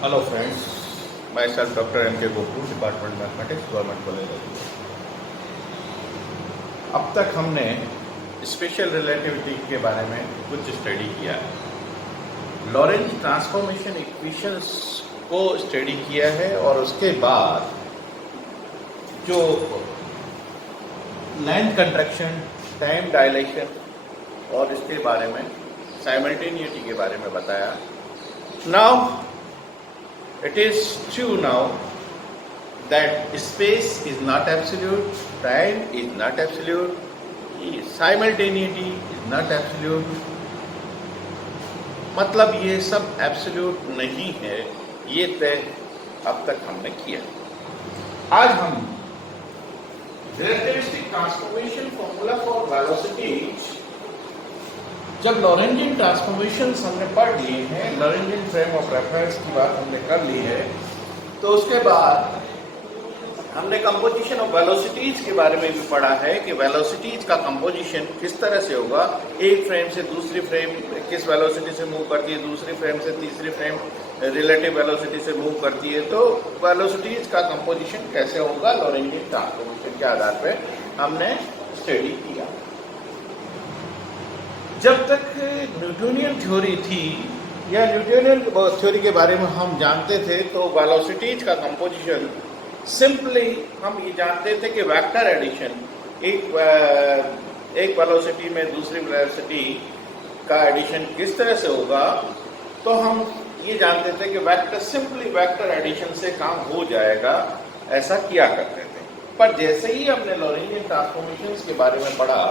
Hello friends, myself Dr. M. K. Gopur, Department Mathematics, Government College. अब तक हमने special relativity के बारे में कुछ स्टडी किया है, लॉरेंज ट्रांसफॉर्मेशन इक्वेशंस को स्टडी किया है और उसके बाद जो लेंथ कंट्रैक्शन, टाइम डायलेशन और इसके बारे में साइमल्टेनिटी के बारे में बताया. Now it is true now that space is not absolute, time is not absolute, simultaneity is not absolute. मतलब ये सब absolute नहीं है, ये तय अब तक हमने किया. आज हम relativistic transformation formula for velocity, जब लॉरेंजियन ट्रांसफॉर्मेशंस हमने पढ़ लिए हैं, लॉरेंजियन फ्रेम ऑफ रेफरेंस की बात हमने कर ली है, तो उसके बाद हमने कंपोजिशन ऑफ वेलोसिटीज के बारे में भी पढ़ा है कि वेलोसिटीज का कंपोजिशन किस तरह से होगा. एक फ्रेम से दूसरी फ्रेम किस वेलोसिटी से मूव करती है, दूसरी फ्रेम से तीसरी फ्रेम रिलेटिव वेलोसिटी से मूव करती है, तो वेलोसिटीज का कंपोजिशन कैसे होगा लॉरेंजियन ट्रांसफॉर्मेशन के आधार पर हमने स्टडी किया. जब तक न्यूटोनियन थ्योरी थी या न्यूटोनियन थ्योरी के बारे में हम जानते थे, तो वेलोसिटीज का कंपोजिशन सिंपली हम ये जानते थे कि वेक्टर एडिशन, एक वेलोसिटी में दूसरी वेलोसिटी का एडिशन किस तरह से होगा, तो हम ये जानते थे कि वेक्टर सिंपली वेक्टर एडिशन से काम हो जाएगा, ऐसा किया करते थे. पर जैसे ही हमने लॉरेंजियन ट्रांसफॉर्मेशंस के बारे में पढ़ा,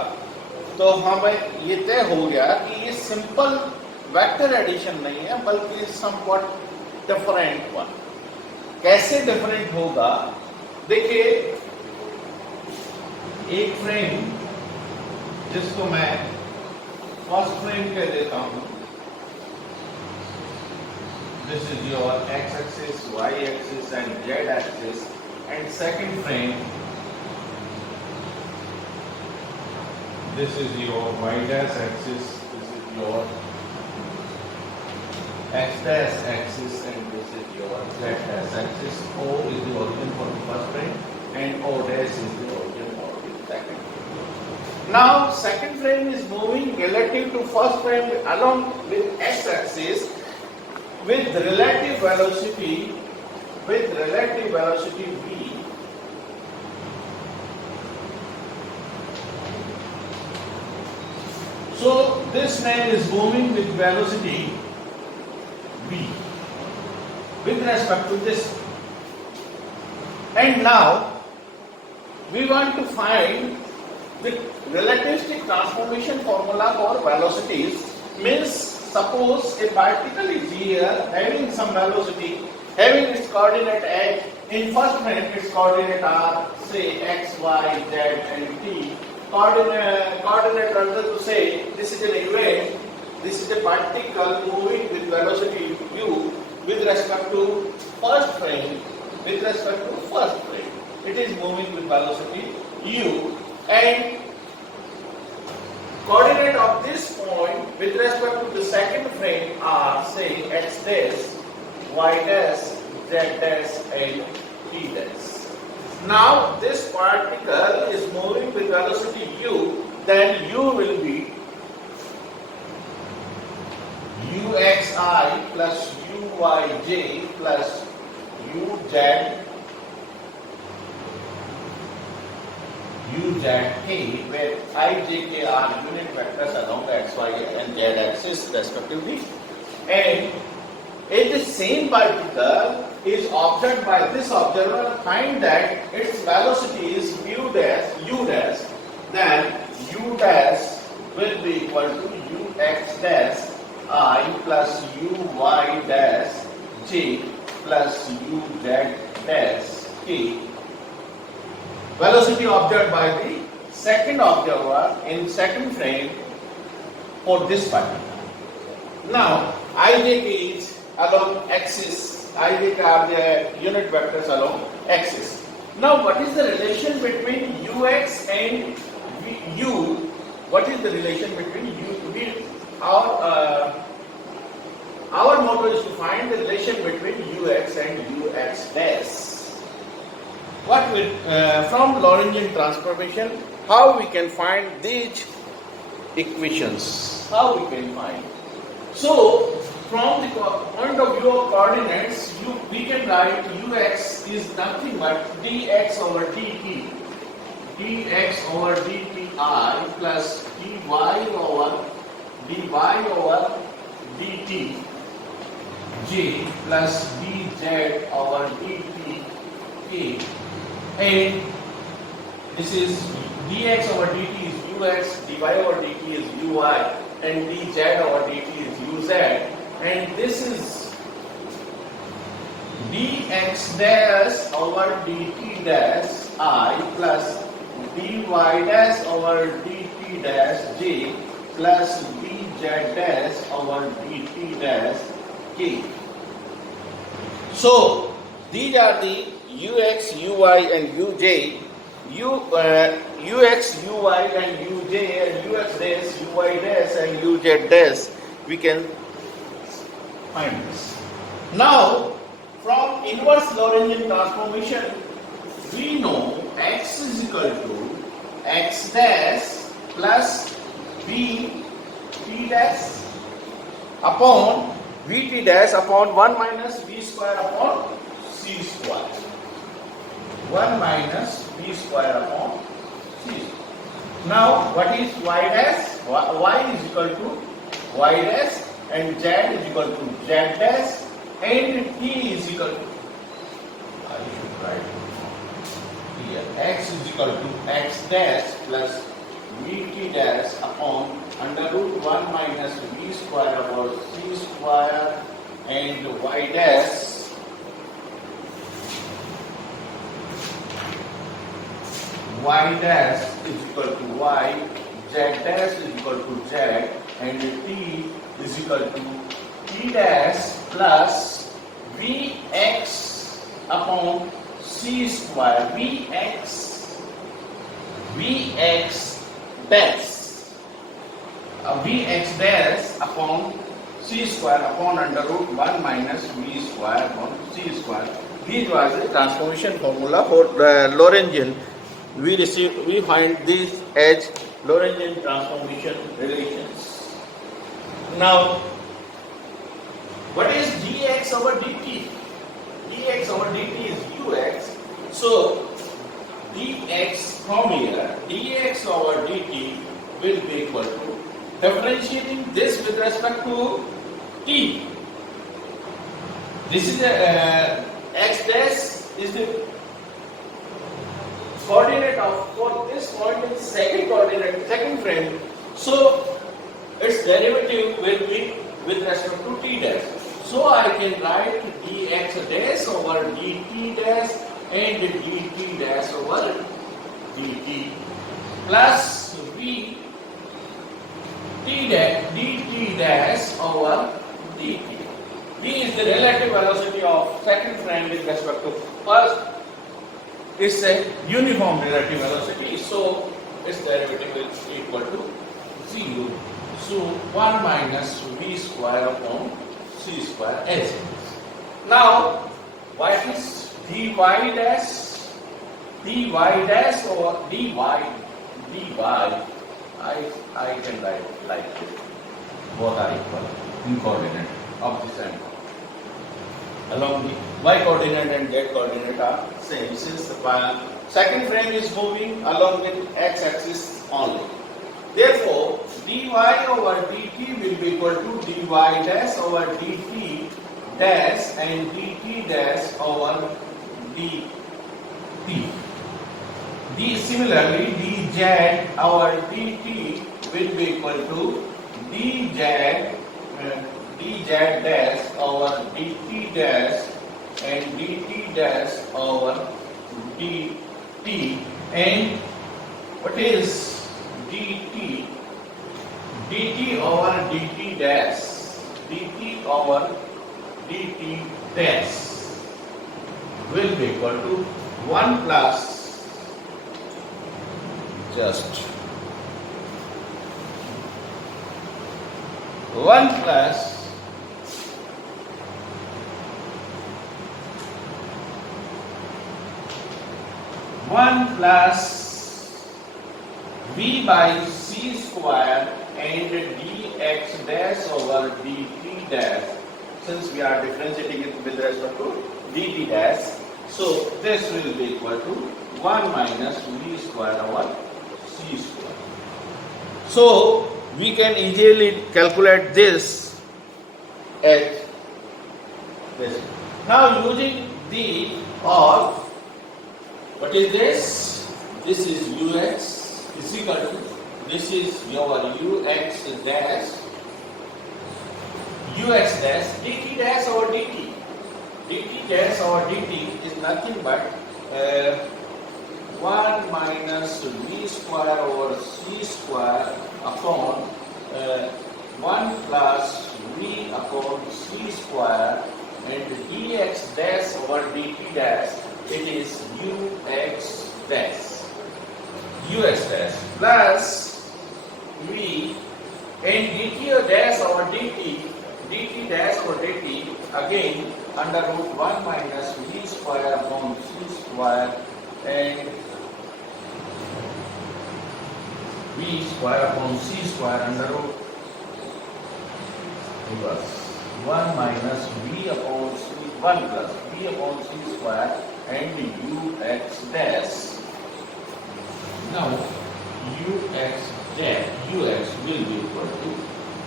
तो हमें ये तय हो गया कि ये सिंपल वेक्टर एडिशन नहीं है, बल्कि समवॉट डिफरेंट वन. कैसे डिफरेंट होगा? देखिए, एक फ्रेम जिसको मैं फर्स्ट फ्रेम कह देता हूं, this is your X axis, Y axis and Z axis, and second frame, this is your y dash axis, this is your x dash axis, and this is your z dash axis. O is the origin for the first frame and O dash is the origin for the second frame. Now second frame is moving relative to first frame along with x axis with relative velocity v. So this man is moving with velocity v with respect to this. And now we want to find the relativistic transformation formula for velocities. Means suppose a particle is here having some velocity, having its coordinate x. In first frame its coordinate are say x, y, z and t. Coordinate runs to say this is an event, this is a particle moving with velocity u with respect to first frame, it is moving with velocity u, and coordinate of this point with respect to the second frame are say x dash, y dash, z dash and t dash. Now this particle is moving with velocity u, then u will be uxi plus uyj plus uzk, where I, j, k are unit vectors along the x, y and z axis respectively, and if the same particle is observed by this observer, find that its velocity is u dash, then u dash will be equal to ux dash I plus uy dash j plus uz dash k. Velocity observed by the second observer in second frame for this particle. Now ijk is along axis, ijk are the unit vectors along axis. Now what is the relation between ux and u? What is the relation between u? Our motto is to find the relation between u what will from Lorentzian transformation, how we can find these equations? How we can find? So, from the point of view of coordinates, we can write ux is nothing but dx over dt, dx over dt I plus dy over dt j plus dz over dt k, and this is dx over dt is ux, dy over dt is uy, and dz over dt is uz, and this is dx dash over dt dash I plus dy dash over dt dash j plus dz dash over dt dash k. So these are the ux, uy and uj. Ux, uy and uj and ux dash, uy dash and uz dash, we can find this. Now, from inverse Lorentzian transformation, we know x is equal to x dash plus b t dash upon vt dash upon 1 minus v square upon c square. 1 minus v square upon c. Now, what is y dash? Y is equal to y dash and z is equal to z dash and t is equal to, I should write here, x is equal to x dash plus vt dash upon under root 1 minus v square over c square and y dash is equal to y, z dash is equal to z, and t is equal to t dash plus vx upon c square, vx dash upon c square upon under root 1 minus v square upon c square. This was the transformation formula for Lorentzian. We find these as Lorentzian transformation relations. Now, what is dx over dt? Dx over dt is ux. So, dx from here, dx over dt will be equal to, differentiating this with respect to t. This is a x dash is the coordinate of for this point in second coordinate, second frame. So its derivative will be with respect to t dash. So I can write dx dash over dt dash and dt dash over dt plus v t dash dt dash over dt. V is the relative velocity of second frame with respect to first. It's a uniform relative velocity, so its derivative is equal to 0. So 1 minus v square upon c square as it is. Now, what is dy dash? Dy dash or dy? I can write like this. Both are equal in coordinate of the same. Along the y coordinate and z coordinate are same, since the second frame is moving along with x axis only. Therefore, dy over dt will be equal to dy dash over dt dash and dt dash over dt. Similarly, dz over dt will be equal to dz dash over dt dash and dt dash over dt, and what is dt? dt over dt dash, dt over dt dash will be equal to 1 plus just 1 plus 1 plus v by c square and dx dash over dt dash. Since we are differentiating it with respect to dt dash, so this will be equal to 1 minus v square over c square. So we can easily calculate this at this. Now using the or what is this? This is ux is equal to, this is your ux dash dt dash over dt dash over dt is nothing but 1 minus v square over c square upon 1 plus v upon c square, and dx dash over dt dash, it is ux dash plus v, and dt dash over dt dash over dt again under root 1 minus v square upon c square, and v square upon c square under root plus 1 minus v upon c, 1 plus v upon c square and ux dash. Now ux will be equal to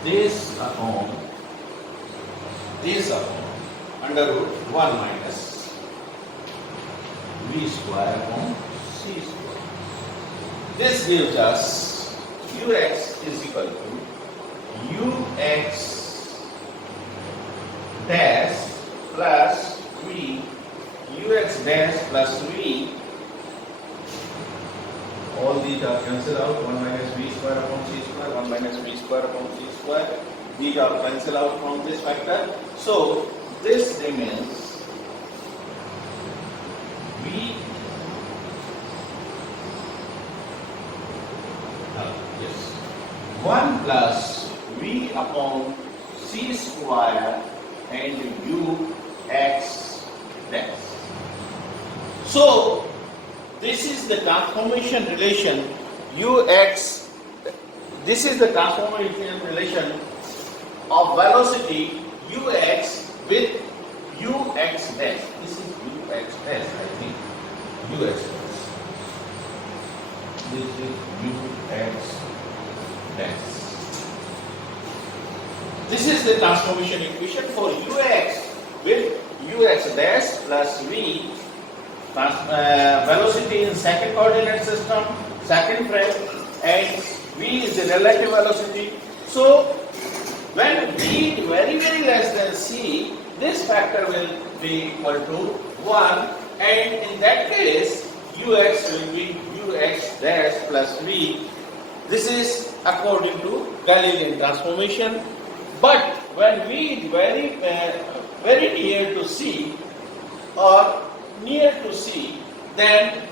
this upon under root 1 minus v square upon c square. This gives us ux is equal to ux dash plus v, ux dash plus v, all these are cancelled out, 1 minus v square upon c square, 1 minus v square upon c square, these are cancelled out from this factor. So this remains v, yes, 1 plus v upon c square and ux dash. So this is the transformation relation ux, this is the transformation relation of velocity ux with ux dash. This is ux dash, I think. Ux dash. This is ux dash. This is the transformation equation for ux with ux dash plus v, velocity in second coordinate system, second frame, and v is the relative velocity. So when v is very less than c, this factor will be equal to 1, and in that case ux will be ux dash plus v. This is according to Galilean transformation. But when v is very near to c or near to c, then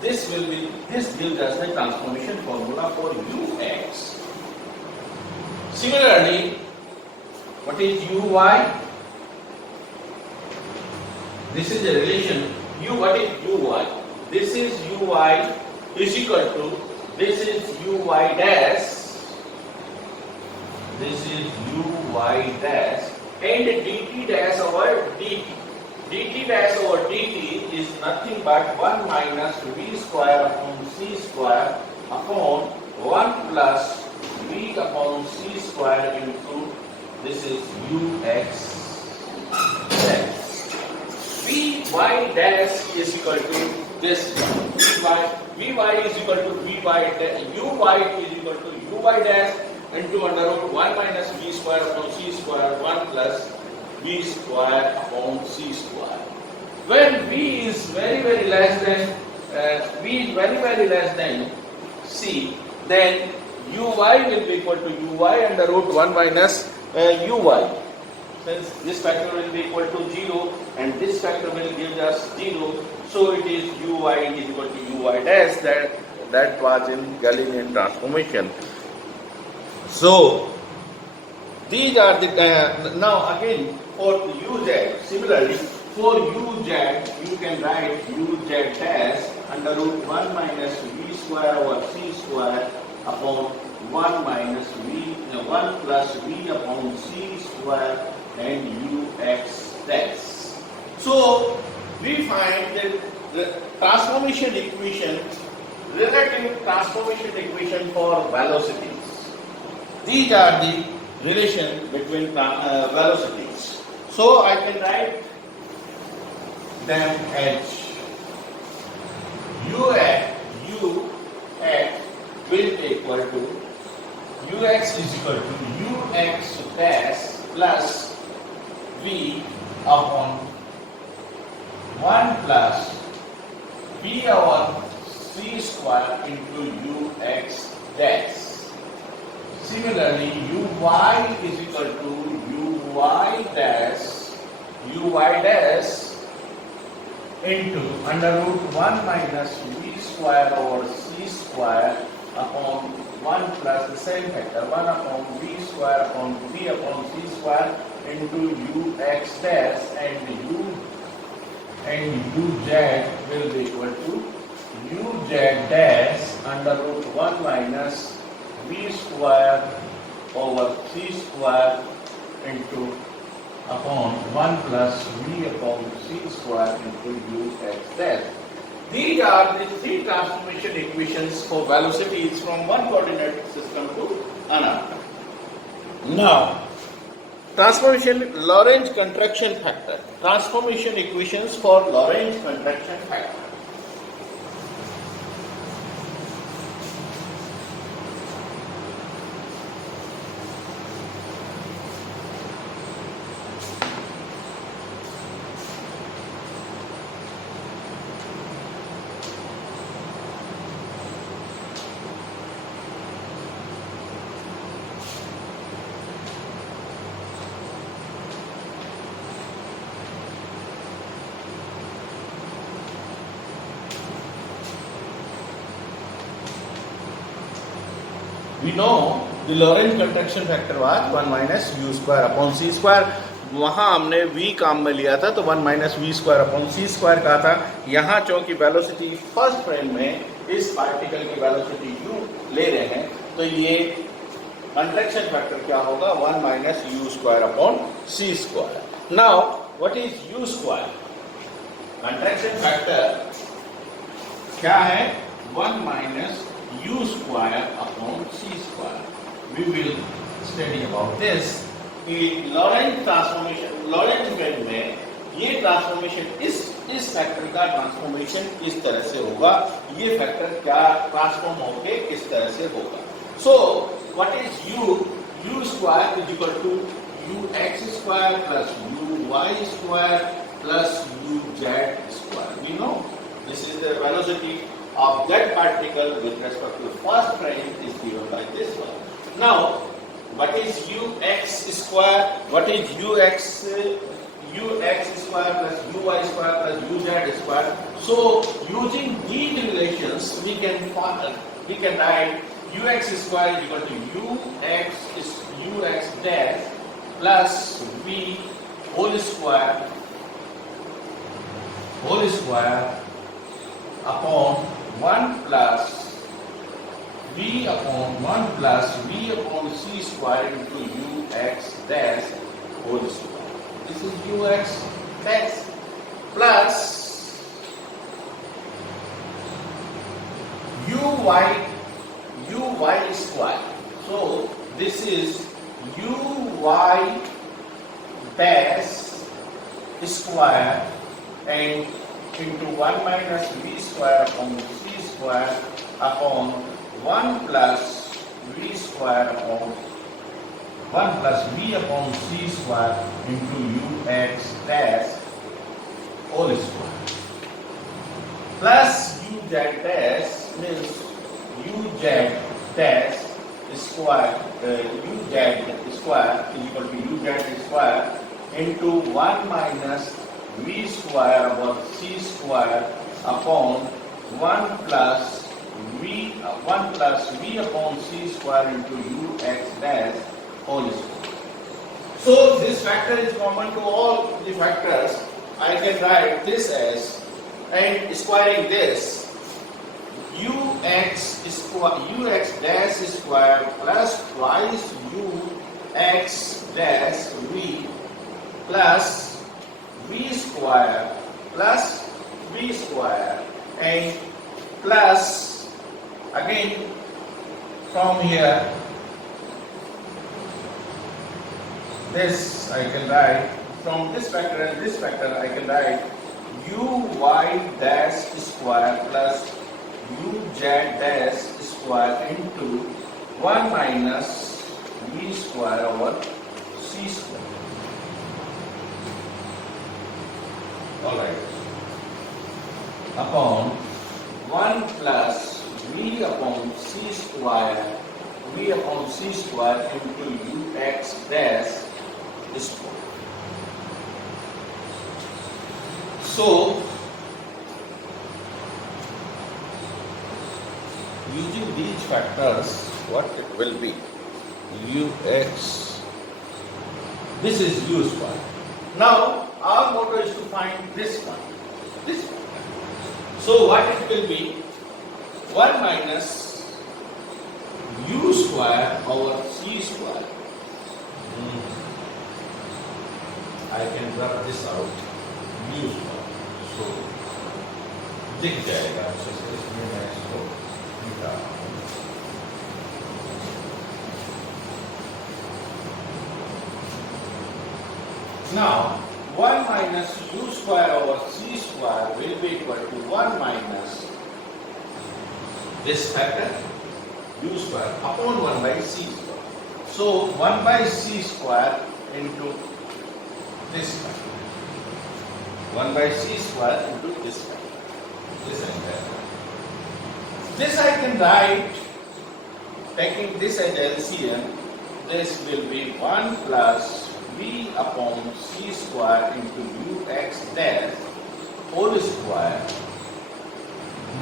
this gives us the transformation formula for ux. Similarly, what is uy? This is the relation what is uy? This is uy is equal to, this is uy dash, this is uy dash, and dt dash over dt. dt dash over dt is nothing but 1 minus v square upon c square upon 1 plus v upon c square into, this is ux dash. Vy dash is equal to this, vy is equal to vy dash, uy is equal to uy dash into under root 1 minus v square upon c square 1 plus v square upon c square. When v is very less than c, then uy will be equal to uy under root 1 minus uy. Since this factor will be equal to 0 and this factor will give us 0, so it is uy is equal to uy dash. That was in Galilean transformation. So these are the now again for uz, similarly for uz, you can write uz dash under root 1 minus v square over c square upon 1 minus v, 1 plus v upon c square and ux dash. So we find that the transformation equation, relative transformation equation for velocities. These are the relation between velocities. So I can write them as u at will equal to ux is equal to ux dash plus v upon 1 plus v over c square into ux dash. Similarly, uy is equal to uy dash into under root 1 minus v square over c square upon 1 plus the same factor 1 upon v square upon v upon c square into ux dash and uz will be equal to uz dash under root 1 minus v square over c square into upon 1 plus v upon c square into ux dash. These are the three transformation equations for velocities from one coordinate system to another. Now, transformation Lorentz contraction factor. Transformation equations for Lorentz contraction factor. We know the Lorentz contraction factor was 1 minus u square upon c square. वहाँ हमने v काम में लिया था तो 1 minus V square upon C square कहा था. यहाँ चूंकि वेलोसिटी फर्स्ट फ्रेम में इस पार्टिकल की वेलोसिटी u ले रहे हैं तो ये कंट्रैक्शन फैक्टर क्या होगा 1 minus U square upon C square. Now what is u square? Contraction factor क्या है 1 minus u square upon c square. We will study about this. कि लॉरेंट ट्रांसफॉर्मेशन, लॉरेंट फ्रेम में ये ट्रांसफॉर्मेशन इस factor का transformation इस तरह से होगा, ये फैक्टर क्या ट्रांसफॉर्म होके इस तरह से होगा. So what is u square is equal to ux square plus uy square plus uz square. We know this is the velocity of that particle with respect to the first frame is given by this one. Now, what is ux square? What is ux square plus uy square plus uz square? So, using these relations, we can write ux square is equal to ux dash plus v whole square upon 1 plus v upon 1 plus v upon c square into ux dash whole square. This is ux dash plus uy square. So this is uy dash square and into 1 minus v square upon c square upon 1 plus v square upon 1 plus v upon c square into ux dash whole square plus uz dash means uz dash square uz square is equal to uz square into 1 minus v square over c square upon 1 plus v upon c square into ux dash whole square. So this factor is common to all the factors I can write this as, and squaring this, ux dash square plus twice ux dash v plus v square plus v square, and plus again from here this I can write, from this factor and this factor I can write uy dash square plus uz dash square into 1 minus v square over c square. Alright. Upon 1 plus v upon c square into ux dash square. So, using these factors, what it will be? Ux, this is u square. Now, our motto is to find this one. So, what it will be? 1 minus u square over c square. I can rub this out. U square. So, दिख जाएगा. So, इसमें मैं इसको निकाल. Now, 1 minus u square over c square will be equal to 1 minus this factor u square upon 1 by c square. So, 1 by c square into this factor. 1 by c square into this factor. This entire. This I can write, taking this as LCM, this will be 1 plus v upon c square into ux dash whole square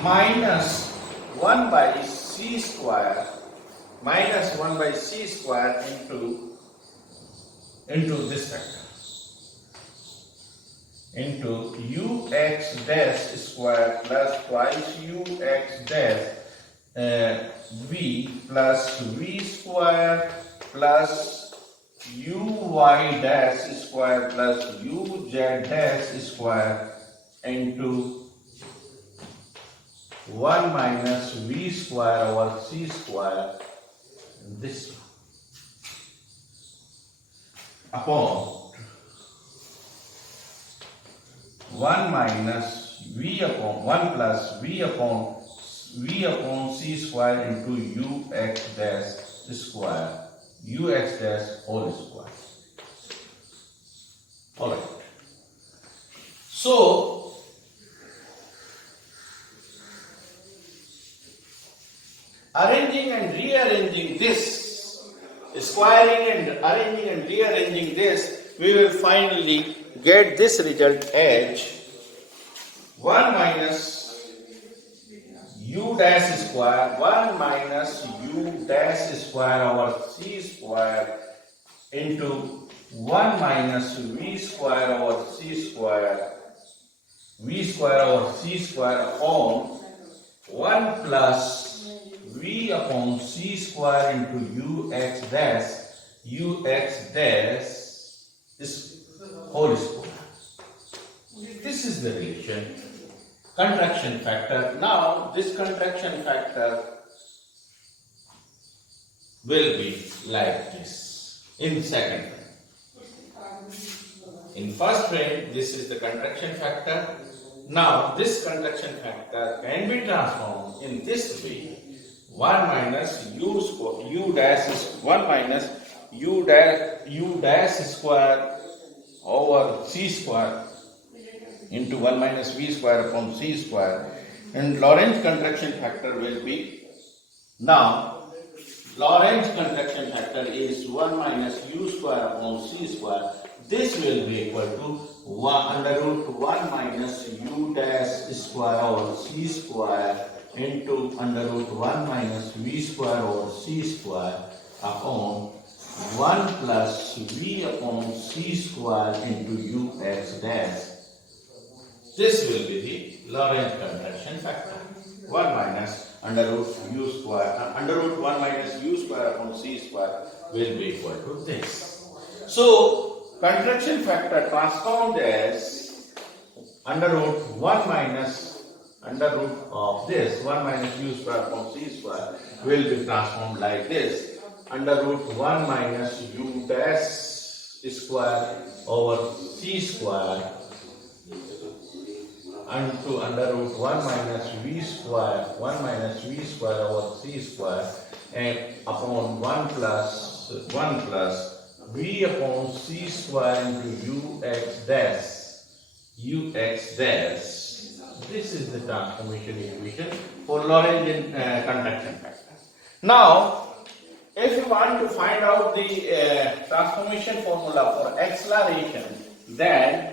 minus 1 by c square into this factor into ux dash square plus twice ux dash v plus v square plus uy dash square plus uz dash square into 1 minus v square over c square, this upon 1 minus v upon 1 plus v upon c square into ux dash square, ux dash whole square. Alright. So, arranging and rearranging this, squaring and arranging and rearranging this, we will finally get this result as 1 minus u dash square, 1 minus u dash square over c square into 1 minus v square over c square, v square over c square upon 1 plus v upon c square into ux dash is whole square. This is the relation. Contraction factor. Now this contraction factor will be like this in second frame. In first frame, this is the contraction factor. Now this contraction factor can be transformed in this way. 1 minus u dash is 1 minus u dash square over c square into 1 minus v square upon c square, and Lorentz contraction factor will be, now Lorentz contraction factor is 1 minus u square upon c square. This will be equal to 1 under root 1 minus u dash square over c square into under root 1 minus v square over c square upon 1 plus v upon c square into ux dash This will be the Lorentz contraction factor. 1 minus under root u square, under root 1 minus u square upon c square will be equal to this. So, contraction factor transformed as under root 1 minus under root of this 1 minus u square upon c square will be transformed like this. Under root 1 minus u dash square over c square into under root 1 minus v square over c square and upon 1 plus v upon c square into ux dash. This is the transformation equation for Lorentz contraction factor. Now, if you want to find out the transformation formula for acceleration, then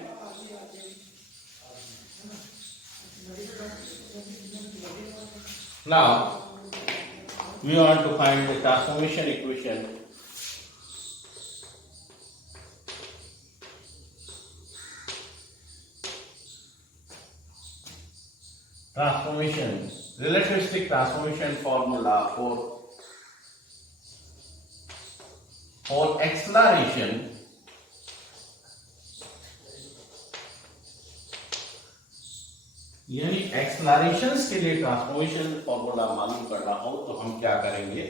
now we want to find the transformation equation relativistic transformation formula for acceleration यानी एक्सलरेशंस के लिए transformation formula मालूम करना हो तो हम क्या करेंगे?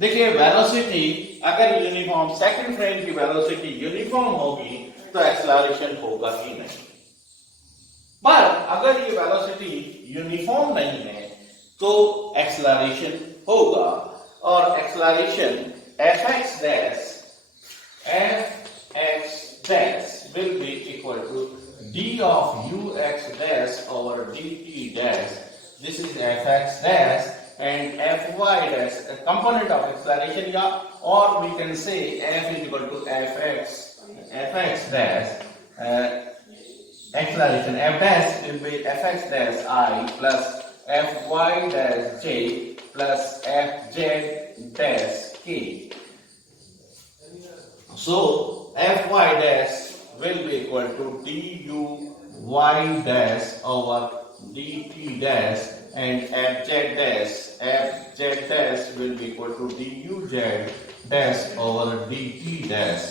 देखिए, वेलोसिटी अगर यूनिफॉर्म सेकंड फ्रेम की वेलोसिटी यूनिफॉर्म होगी तो एक्सलरेशन होगा ही नहीं, पर अगर ये वेलोसिटी यूनिफॉर्म नहीं है तो एक्सलरेशन होगा और acceleration fx dash will be equal to d of ux dash over dt dash. This is fx dash and fy dash, a component of acceleration, or we can say f is equal to fx dash. Acceleration f dash will be fx dash I plus fy dash j plus fz dash k. So fy dash will be equal to du y dash over dt dash and fz dash will be equal to duz dash over dt dash.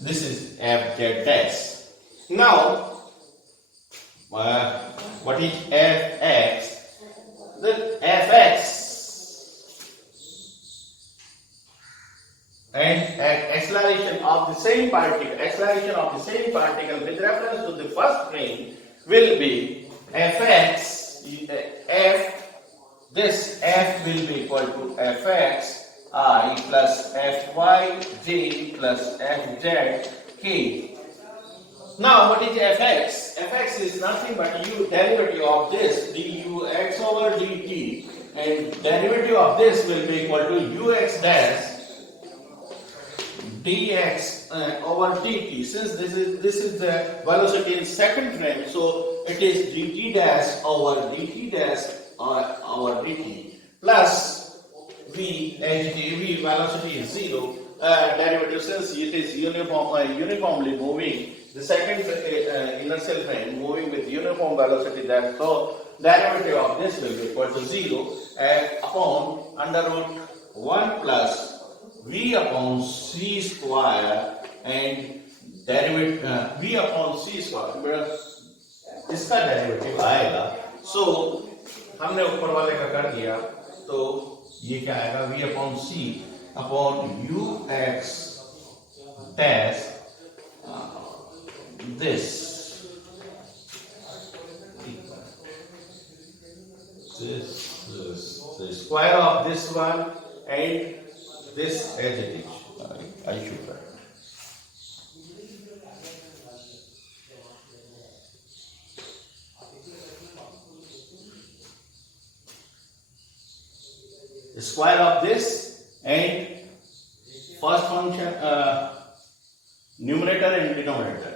This is fz dash. Now, what is fx? The fx and acceleration of the same particle with reference to the first frame will be fx this f will be equal to fx I plus fy j plus fz k. Now, what is fx? Fx is nothing but derivative of this dux over dt, and derivative of this will be equal to ux dash dx over dt. Since this is the velocity in second frame, so it is dt dash over dt dash over dt plus v as v velocity is 0. Derivative, since it is uniformly moving, the second inertial frame moving with uniform velocity, that so derivative of this will be equal to 0 upon under root 1 plus v upon c square and derivative v upon c square, इसका derivative आएगा. सो हमने ऊपर वाले का कर दिया, तो ये क्या आएगा? v upon c upon ux dash this is the square of this one and this as it is. I should write. The square of this and first function numerator and denominator.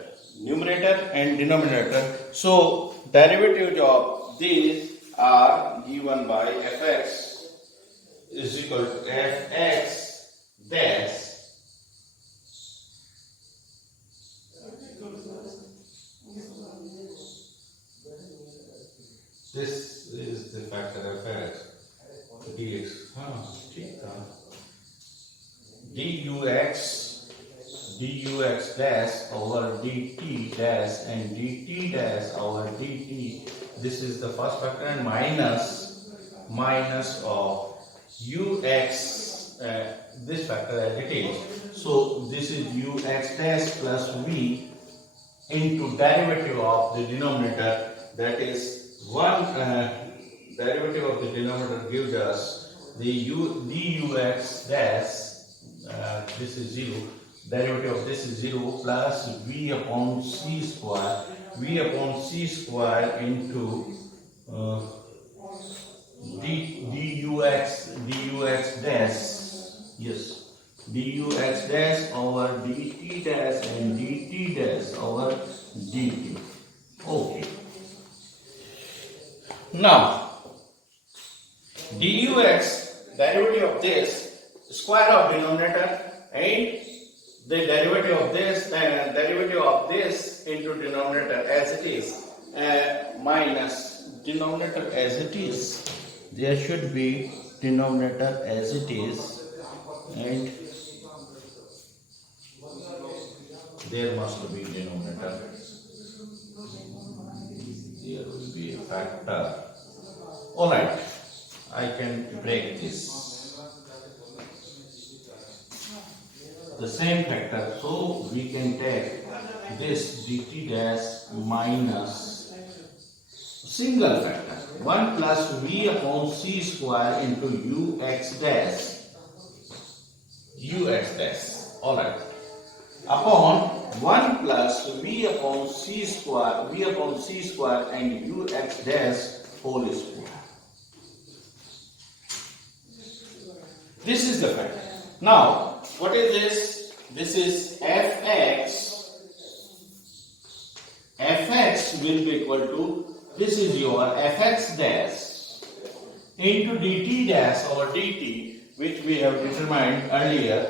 So derivative of these are given by fx is equal to fx dash This is the factor fx dx. ठीक था. dux dash over dt dash and dt dash over dt. This is the first factor, and minus of ux, this factor as it is. So this is ux dash plus v into derivative of the denominator, that is 1, derivative of the denominator gives us the dux dash, this is 0, derivative of this is 0 plus v upon c square into dux dash, yes, dux dash over dt dash and dt dash over dt. Okay. Now, dux, derivative of this, square of denominator, and the derivative of this, into denominator as it is, minus denominator as it is. There should be denominator as it is, and there must be denominator. There will be a factor. Alright, I can break this. The same factor, so we can take this dt dash minus single factor 1 plus v upon c square into ux dash. Alright, upon 1 plus v upon c square and ux dash whole square. This is the factor. Now, what is this? This is fx. Fx will be equal to, this is your fx dash into dt dash over dt, which we have determined earlier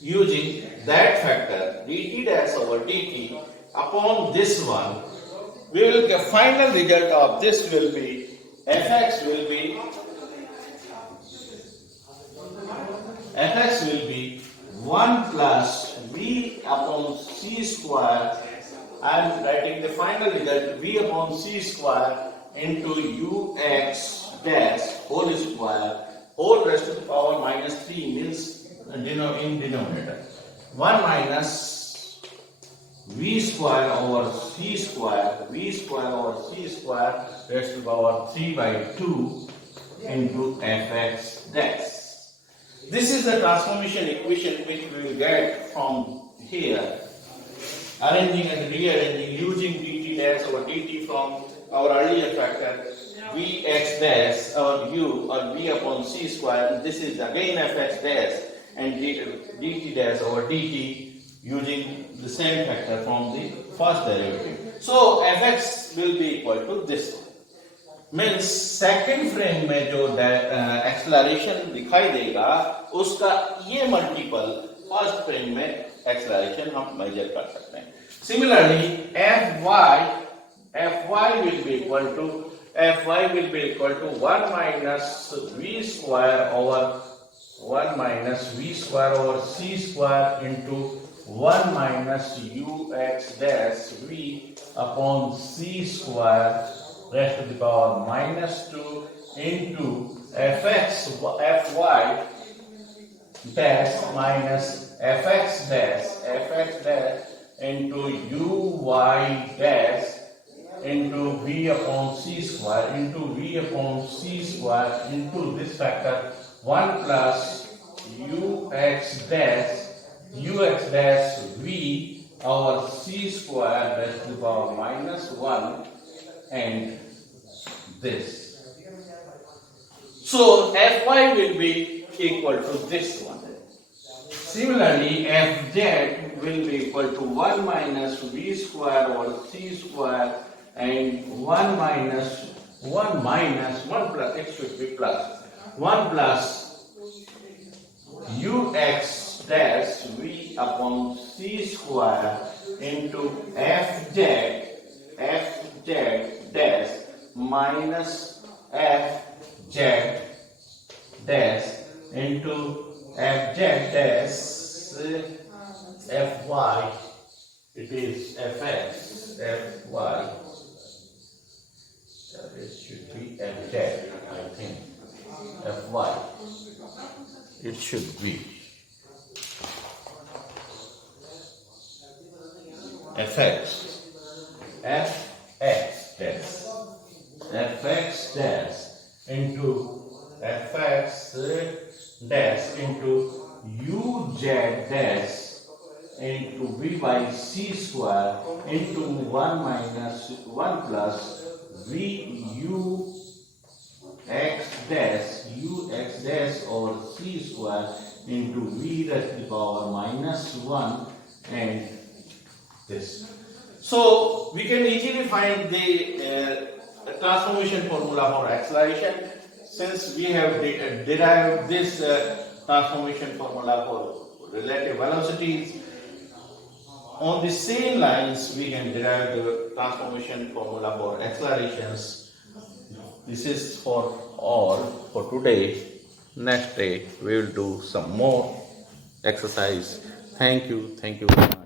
using that factor dt dash over dt upon this one. We will get final result of this will be fx will be 1 plus v upon c square. I am writing the final result v upon c square into ux dash whole square, whole raised to the power minus 3 means in denominator. 1 minus v square over c square raised to the power 3 by 2 into fx dash. This is the transformation equation which we will get from here. Arranging and rearranging using dt dash over dt from our earlier factor vx dash or u or v upon c square. This is again fx dash and dt dash over dt using the same factor from the first derivative. So fx will be equal to this. Means second frame में जो acceleration दिखाई देगा उसका ये multiple first frame में acceleration हम major कर सकते हैं. Similarly fy will be equal to 1 minus v square over c square into 1 minus ux dash v upon c square raised to the power minus 2 into fy dash minus fx dash into uy dash into v upon c square into this factor 1 plus ux dash v over c square raised to the power minus 1 and this. So fy will be equal to this one. Similarly, fz will be equal to 1 minus v square over c square and 1 plus, it should be plus 1 plus ux dash v upon c square into fz minus fz dash into fz dash fy. It is fx, fy. It should be fz, I think. Fy. It should be fx. Fx dash. Fx dash into fx dash into uz dash into v by c square into 1 minus 1 plus v u x dash or c square into v raised to the power minus 1 and this. So we can easily find the transformation formula for acceleration since we have derived this transformation formula for relative velocities. On the same lines, we can derive the transformation formula for accelerations. This is for all for today. Next day, we will do some more exercise. Thank you very much.